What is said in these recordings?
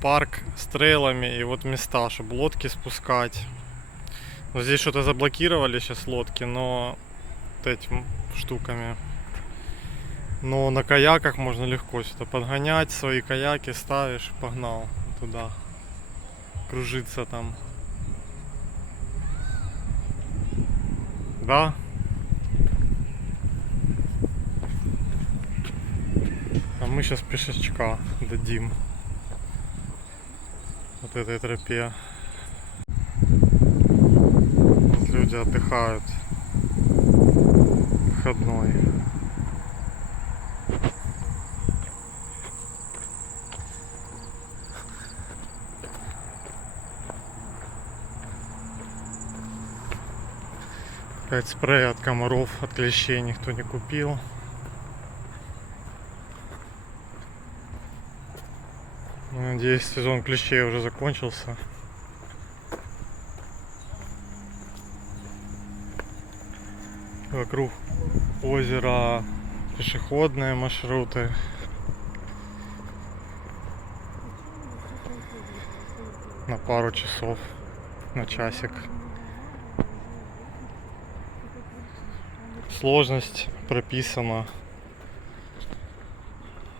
парк с трейлами и вот места, чтобы лодки спускать. Вот здесь что-то заблокировали сейчас лодки, но вот этим штуками. Но на каяках можно легко сюда подгонять свои каяки, ставишь, погнал туда. Кружиться там. Да? А мы сейчас пешечка дадим. Вот этой тропе. Вот люди отдыхают. Выходной. Опять спрей от комаров, от клещей никто не купил. Ну, Надеюсь, сезон клещей уже закончился. Вокруг озера пешеходные маршруты. На пару часов, на часик. Сложность прописана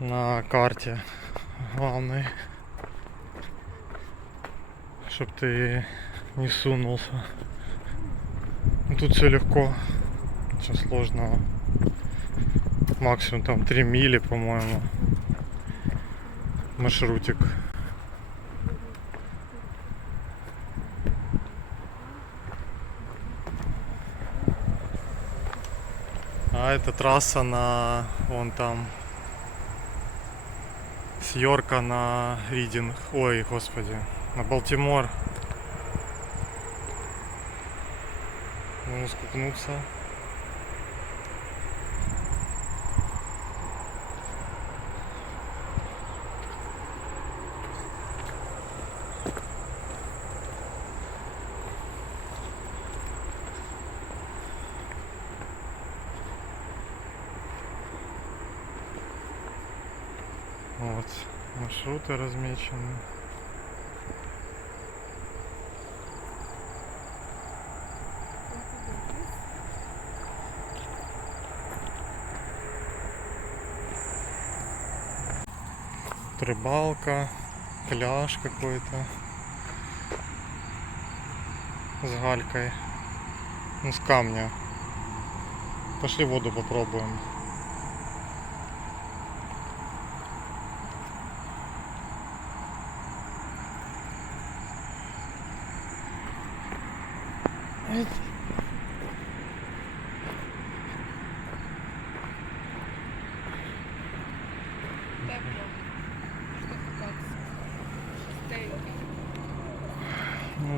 на карте главной, чтобы ты не сунулся. Ну, Тут все легко, ничего сложного. Максимум там 3 мили, по-моему, маршрутик. А это трасса на вон там с на Ридинг. Ой, господи, на Балтимор. Можно скупнуться. Вот, маршруты размечены. Рыбалка, пляж какой-то с галькой, ну с камня. Пошли воду попробуем. Тепло.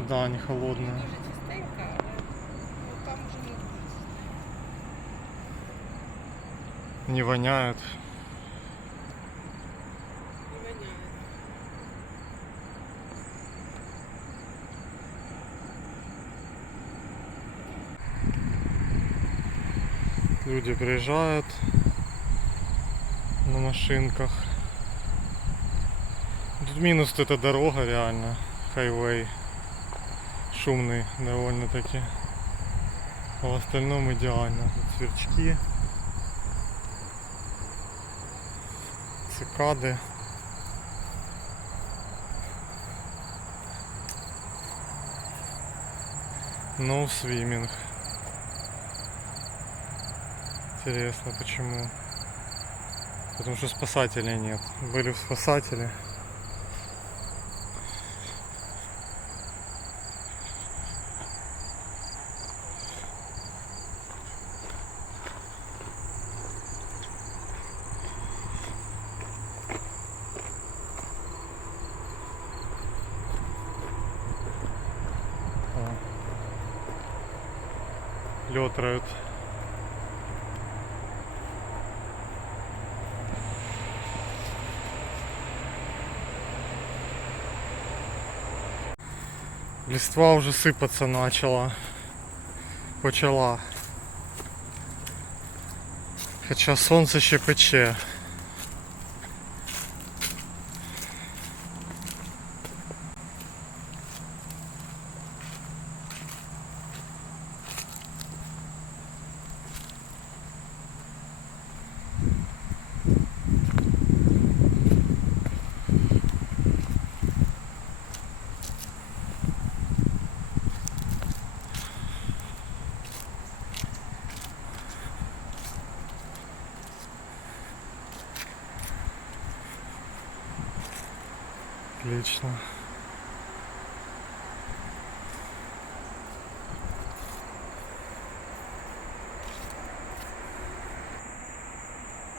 Да, не холодная. Дуже чистенько, але ну, там не чистенько. Не воняют. Не воняє. Люди приезжают на машинках. Тут минус эта дорога реально, хайвей. Шумный довольно-таки. А в остальном идеально. Тут сверчки. Цикады. No swimming. Интересно, почему? Потому что спасателей нет. Были бы спасатели. Листва уже сыпаться начала. Почала. Хоча сонце ще пече. Отлично.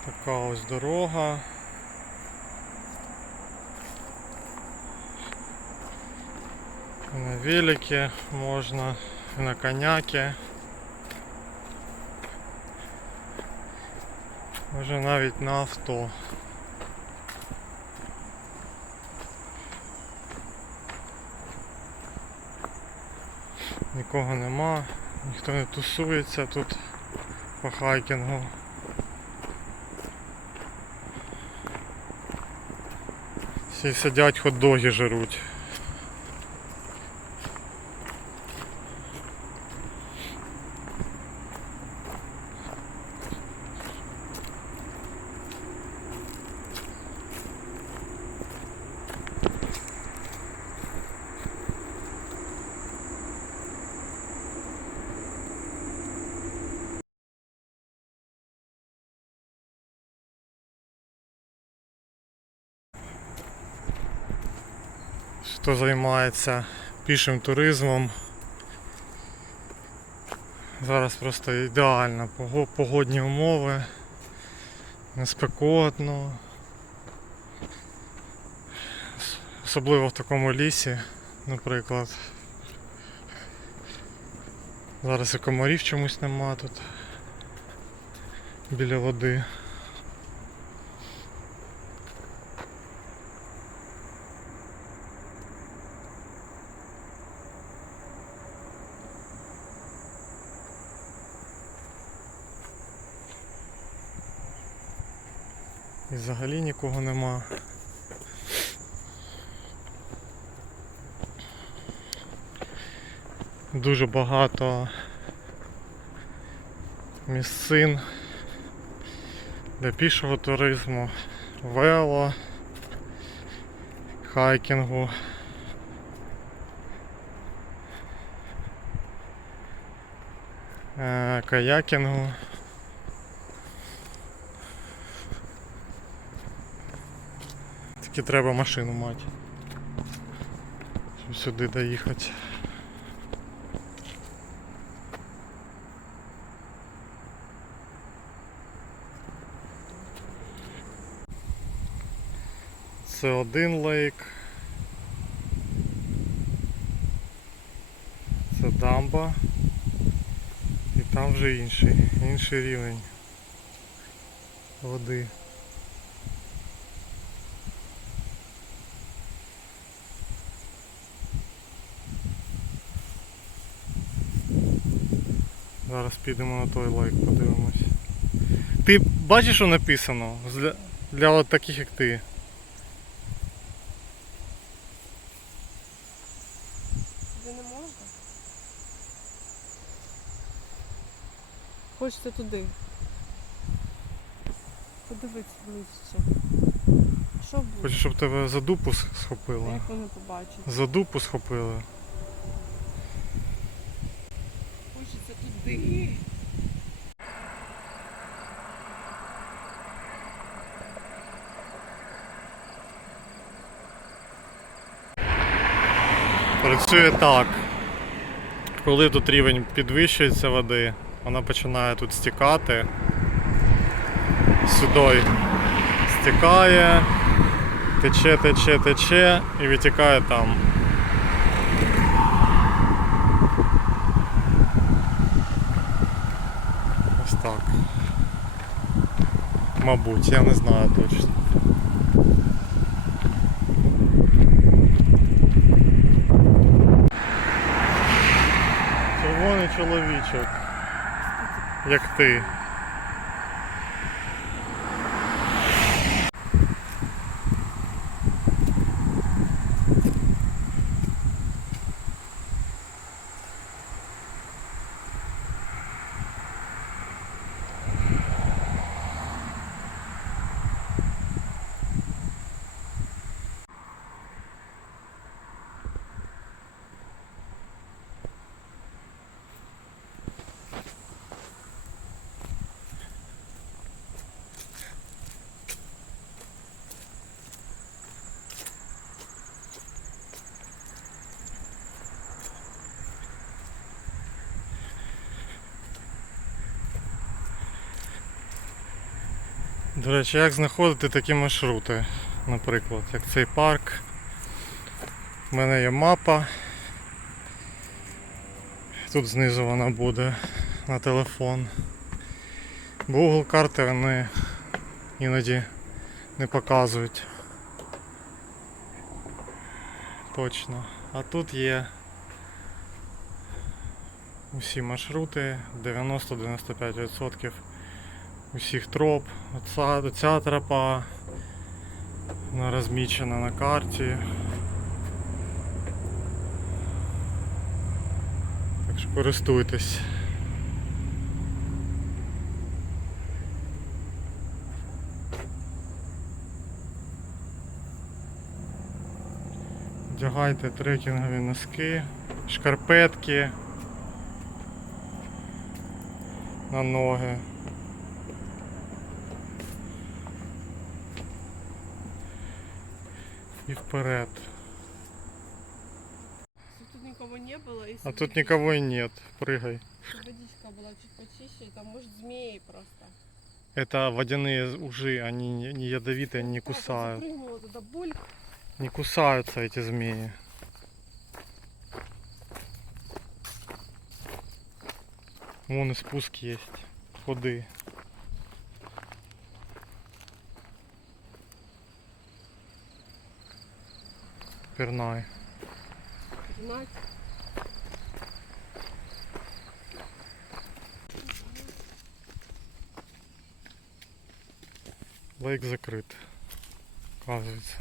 Така ось дорога. На велике можна, на коняки. Може навіть на авто. Нікого нема, ніхто не тусується тут по хайкінгу. Всі сидять, хот-доги жируть. Хто займається пішим туризмом. Зараз просто ідеально погодні умови, не спекотно. Особливо в такому лісі, наприклад. Зараз і комарів чомусь нема тут біля води. І взагалі нікого нема. Дуже багато місцин для пішого туризму, вело, хайкінгу. е, Каякінгу. Тільки треба машину мати. Щоб сюди доїхати. Це один лейк. Це дамба. І там вже інший, інший рівень води. Зараз підемо на той лайк, подивимось. Ти бачиш, що написано? Для, для от таких як ти. Туди не можна? Хочеться туди. Подивитися ближче. Що буде? Хочеш, щоб тебе за дупу схопили? Як вони побачать? За дупу схопили. Хочеться. Працює так. Коли тут рівень підвищується води, вона починає тут стікати. Сюди стікає, тече, тече, тече і витікає там. Ось так. Мабуть, я не знаю точно. Червоний чоловічок. Як ти. До речі, як знаходити такі маршрути? Наприклад, як цей парк. У мене є мапа. Тут знизу вона буде на телефон. Google карти вони іноді не показують. Точно. А тут є усі маршрути 90-95% усіх троп. Оця, оця тропа вона розмічена на карті. Так що користуйтесь. Вдягайте трекінгові носки, шкарпетки на ноги. И вперед. Тут никого не было, если А тут никого и нет. Прыгай. водичка была чуть почище, там может змеи просто. Это водяные ужи, они не ядовитые, они не кусают. туда. Не кусаются эти змеи. Вон и спуск есть. Ходы. Пернай. Знать. Лейк закрыт. Оказывается.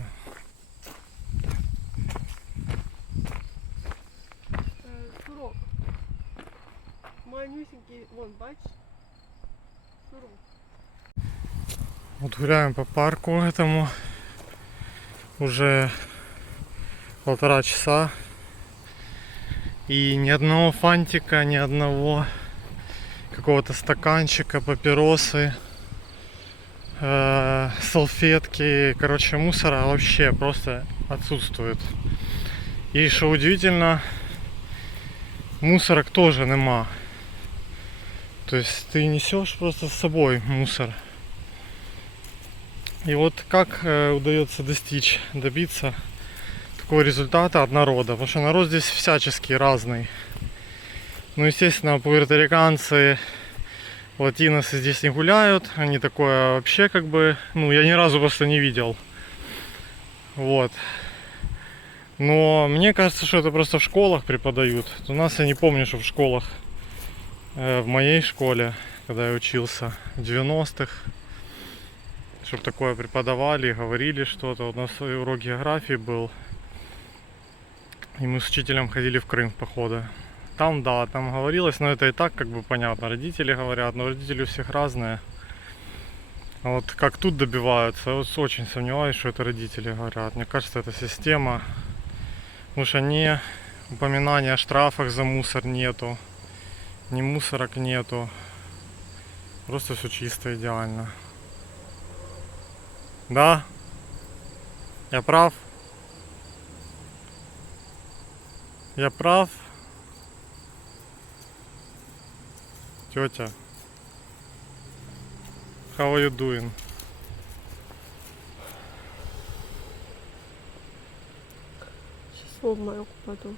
Е, Сурок. Манюсенький, вон, бач. Сурок. Вот гуляем по парку этому уже полтора часа. И ни одного фантика, ни одного какого-то стаканчика, папиросы, э, салфетки, короче, мусора вообще просто отсутствует. И что удивительно, мусорок тоже нема. То есть ты несешь просто с собой мусор. И вот как э, удается достичь, добиться такого результата от народа? Потому что народ здесь всяческий разный. Ну, естественно, пуэрториканцы, латиносы здесь не гуляют. Они такое вообще как бы, ну, я ни разу просто не видел. Вот. Но мне кажется, что это просто в школах преподают. У нас я не помню, что в школах, э, в моей школе, когда я учился в 90-х, чтобы такое преподавали, говорили что-то. У нас урок географии был. И мы с учителем ходили в Крым в походы. Там, да, там говорилось, но это и так как бы понятно. Родители говорят, но родители у всех разные. А вот как тут добиваются, вот очень сомневаюсь, что это родители говорят. Мне кажется, это система. Потому что ни упоминания о штрафах за мусор нету, ни мусорок нету. Просто все чисто, идеально. Да? Я прав? Я прав? Тетя. How are you doing? Сейчас в обморок упаду.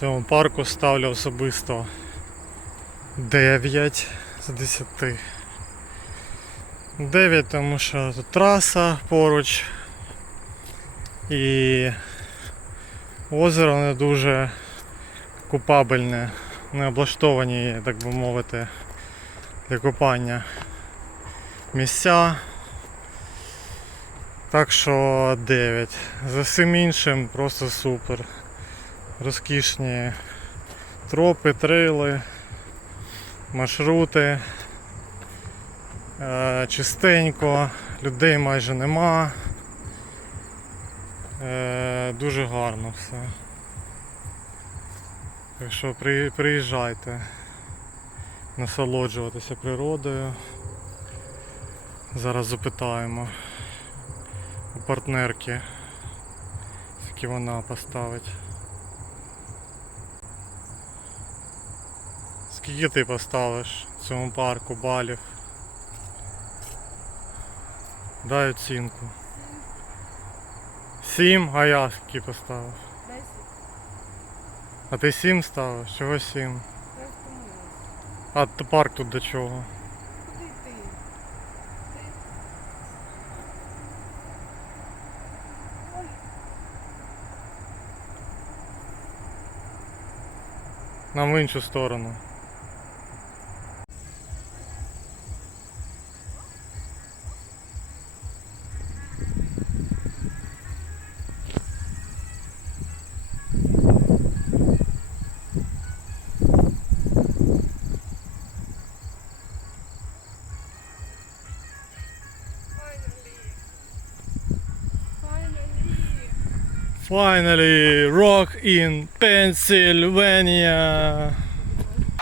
Цьому парку ставлю особисто 9 з 10. 9, тому що тут траса поруч і озеро не дуже купабельне, не облаштовані, так би мовити, для купання місця. Так що 9. За всім іншим просто супер розкішні тропи, трейли, маршрути. Е, Чистенько, людей майже нема. Е, Дуже гарно все. Так що приїжджайте. насолоджуватися природою. Зараз запитаємо у партнерки, скільки вона поставить. Скільки ти поставиш цьому парку балів? Дай оцінку. Сім, а я скільки поставив? Десять. А ти сім ставиш? Чого сім? А парк тут до чого? Куди? Ти- Нам в іншу сторону. Finally, rock in Pennsylvania.